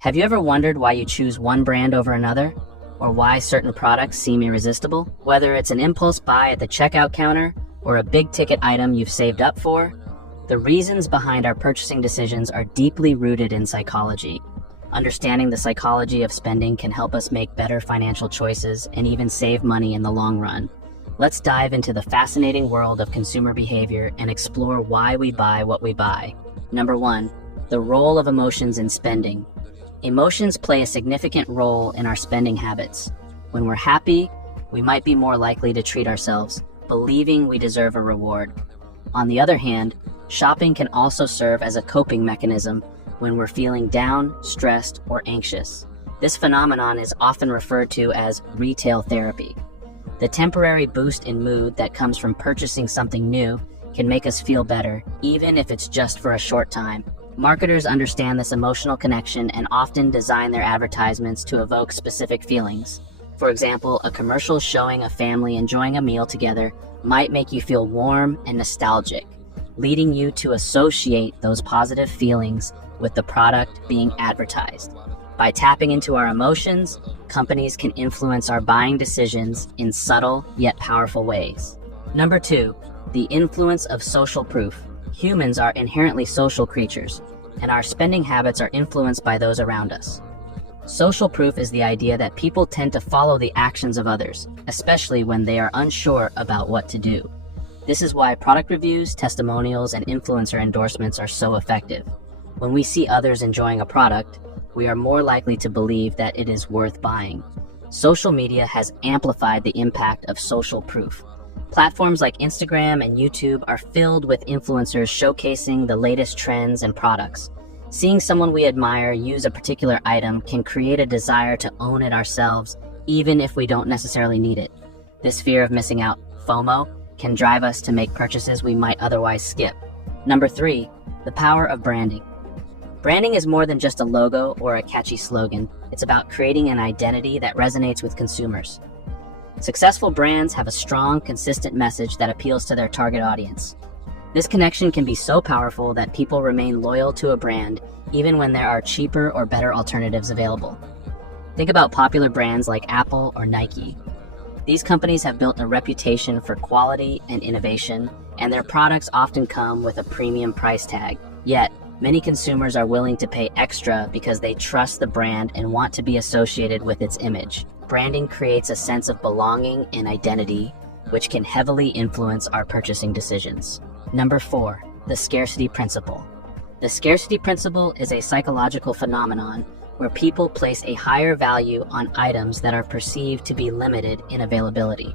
Have you ever wondered why you choose one brand over another? Or why certain products seem irresistible? Whether it's an impulse buy at the checkout counter or a big ticket item you've saved up for, the reasons behind our purchasing decisions are deeply rooted in psychology. Understanding the psychology of spending can help us make better financial choices and even save money in the long run. Let's dive into the fascinating world of consumer behavior and explore why we buy what we buy. Number 1, the role of emotions in spending. Emotions play a significant role in our spending habits. When we're happy, we might be more likely to treat ourselves, believing we deserve a reward. On the other hand, shopping can also serve as a coping mechanism when we're feeling down, stressed, or anxious. This phenomenon is often referred to as retail therapy. The temporary boost in mood that comes from purchasing something new can make us feel better, even if it's just for a short time. Marketers understand this emotional connection and often design their advertisements to evoke specific feelings. For example, a commercial showing a family enjoying a meal together might make you feel warm and nostalgic, leading you to associate those positive feelings with the product being advertised. By tapping into our emotions, companies can influence our buying decisions in subtle yet powerful ways. Number 2, the influence of social proof. Humans are inherently social creatures, and our spending habits are influenced by those around us. Social proof is the idea that people tend to follow the actions of others, especially when they are unsure about what to do. This is why product reviews, testimonials, and influencer endorsements are so effective. When we see others enjoying a product, we are more likely to believe that it is worth buying. Social media has amplified the impact of social proof. Platforms like Instagram and YouTube are filled with influencers showcasing the latest trends and products. Seeing someone we admire use a particular item can create a desire to own it ourselves, even if we don't necessarily need it. This fear of missing out, FOMO, can drive us to make purchases we might otherwise skip. Number 3, the power of branding. Branding is more than just a logo or a catchy slogan. It's about creating an identity that resonates with consumers. Successful brands have a strong, consistent message that appeals to their target audience. This connection can be so powerful that people remain loyal to a brand even when there are cheaper or better alternatives available. Think about popular brands like Apple or Nike. These companies have built a reputation for quality and innovation, and their products often come with a premium price tag. Yet, many consumers are willing to pay extra because they trust the brand and want to be associated with its image. Branding creates a sense of belonging and identity, which can heavily influence our purchasing decisions. Number 4, the scarcity principle. The scarcity principle is a psychological phenomenon where people place a higher value on items that are perceived to be limited in availability.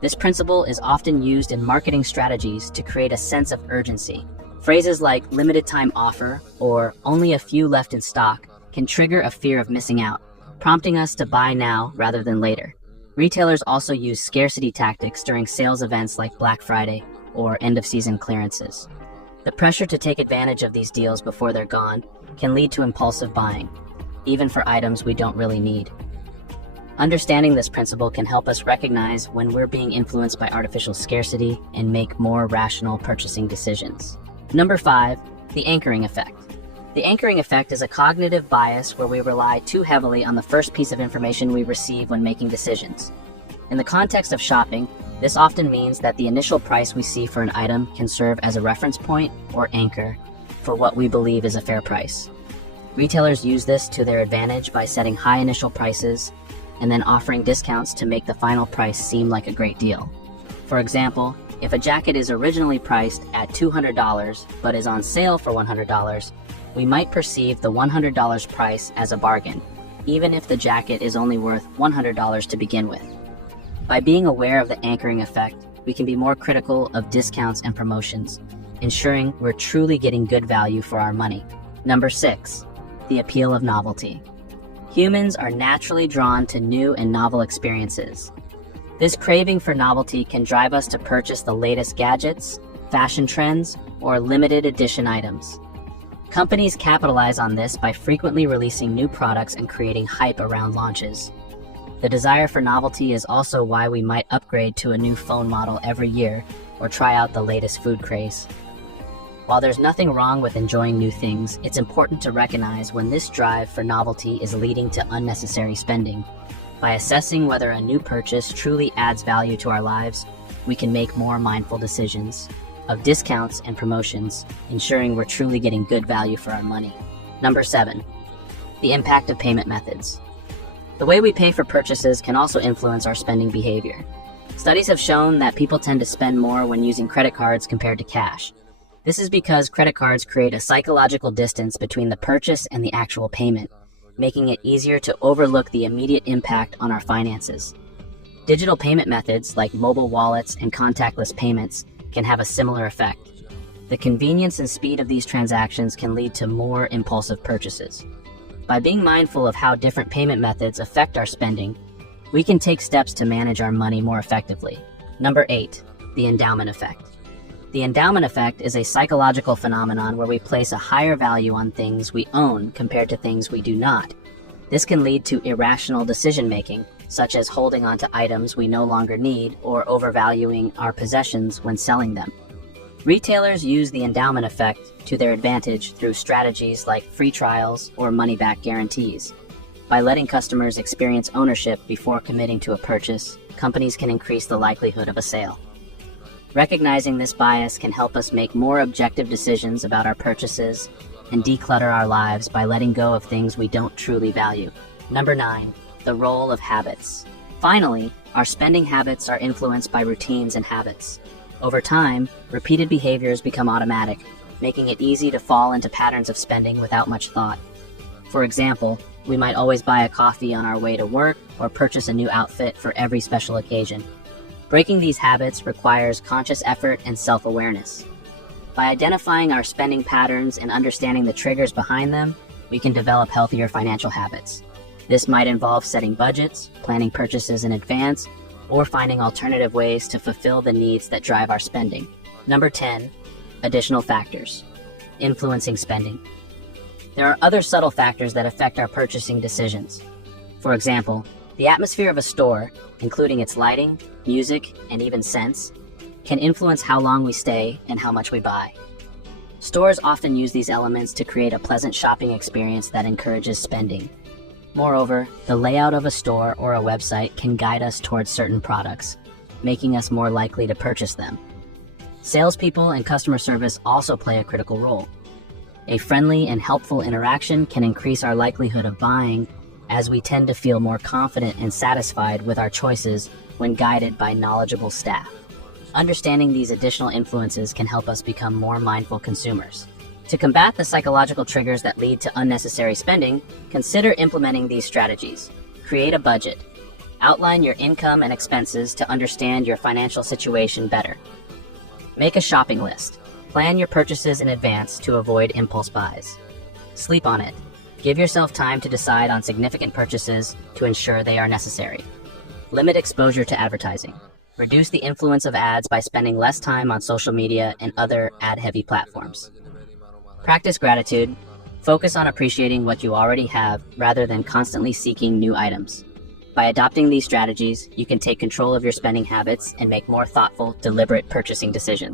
This principle is often used in marketing strategies to create a sense of urgency. Phrases like limited time offer or only a few left in stock can trigger a fear of missing out, prompting us to buy now rather than later. Retailers also use scarcity tactics during sales events like Black Friday or end-of-season clearances. The pressure to take advantage of these deals before they're gone can lead to impulsive buying, even for items we don't really need. Understanding this principle can help us recognize when we're being influenced by artificial scarcity and make more rational purchasing decisions. Number 5, the anchoring effect. The anchoring effect is a cognitive bias where we rely too heavily on the first piece of information we receive when making decisions. In the context of shopping, this often means that the initial price we see for an item can serve as a reference point or anchor for what we believe is a fair price. Retailers use this to their advantage by setting high initial prices and then offering discounts to make the final price seem like a great deal. For example, if a jacket is originally priced at $200 but is on sale for $100, we might perceive the $100 price as a bargain, even if the jacket is only worth $100 to begin with. By being aware of the anchoring effect, we can be more critical of discounts and promotions, ensuring we're truly getting good value for our money. Number 6, the appeal of novelty. Humans are naturally drawn to new and novel experiences. This craving for novelty can drive us to purchase the latest gadgets, fashion trends, or limited edition items. Companies capitalize on this by frequently releasing new products and creating hype around launches. The desire for novelty is also why we might upgrade to a new phone model every year or try out the latest food craze. While there's nothing wrong with enjoying new things, it's important to recognize when this drive for novelty is leading to unnecessary spending. By assessing whether a new purchase truly adds value to our lives, we can make more mindful decisions of discounts and promotions, ensuring we're truly getting good value for our money. Number 7, the impact of payment methods. The way we pay for purchases can also influence our spending behavior. Studies have shown that people tend to spend more when using credit cards compared to cash. This is because credit cards create a psychological distance between the purchase and the actual payment, making it easier to overlook the immediate impact on our finances. Digital payment methods like mobile wallets and contactless payments can have a similar effect. The convenience and speed of these transactions can lead to more impulsive purchases. By being mindful of how different payment methods affect our spending, we can take steps to manage our money more effectively. Number 8, the endowment effect. The endowment effect is a psychological phenomenon where we place a higher value on things we own compared to things we do not. This can lead to irrational decision-making, such as holding onto items we no longer need or overvaluing our possessions when selling them. Retailers use the endowment effect to their advantage through strategies like free trials or money-back guarantees. By letting customers experience ownership before committing to a purchase, companies can increase the likelihood of a sale. Recognizing this bias can help us make more objective decisions about our purchases and declutter our lives by letting go of things we don't truly value. Number 9, the role of habits. Finally, our spending habits are influenced by routines and habits. Over time, repeated behaviors become automatic, making it easy to fall into patterns of spending without much thought. For example, we might always buy a coffee on our way to work or purchase a new outfit for every special occasion. Breaking these habits requires conscious effort and self-awareness. By identifying our spending patterns and understanding the triggers behind them, we can develop healthier financial habits. This might involve setting budgets, planning purchases in advance, or finding alternative ways to fulfill the needs that drive our spending. Number 10, additional factors influencing spending. There are other subtle factors that affect our purchasing decisions. For example, the atmosphere of a store, including its lighting, music, and even scents, can influence how long we stay and how much we buy. Stores often use these elements to create a pleasant shopping experience that encourages spending. Moreover, the layout of a store or a website can guide us towards certain products, making us more likely to purchase them. Salespeople and customer service also play a critical role. A friendly and helpful interaction can increase our likelihood of buying, as we tend to feel more confident and satisfied with our choices when guided by knowledgeable staff. Understanding these additional influences can help us become more mindful consumers. To combat the psychological triggers that lead to unnecessary spending, consider implementing these strategies. Create a budget. Outline your income and expenses to understand your financial situation better. Make a shopping list. Plan your purchases in advance to avoid impulse buys. Sleep on it. Give yourself time to decide on significant purchases to ensure they are necessary. Limit exposure to advertising. Reduce the influence of ads by spending less time on social media and other ad-heavy platforms. Practice gratitude. Focus on appreciating what you already have rather than constantly seeking new items. By adopting these strategies, you can take control of your spending habits and make more thoughtful, deliberate purchasing decisions.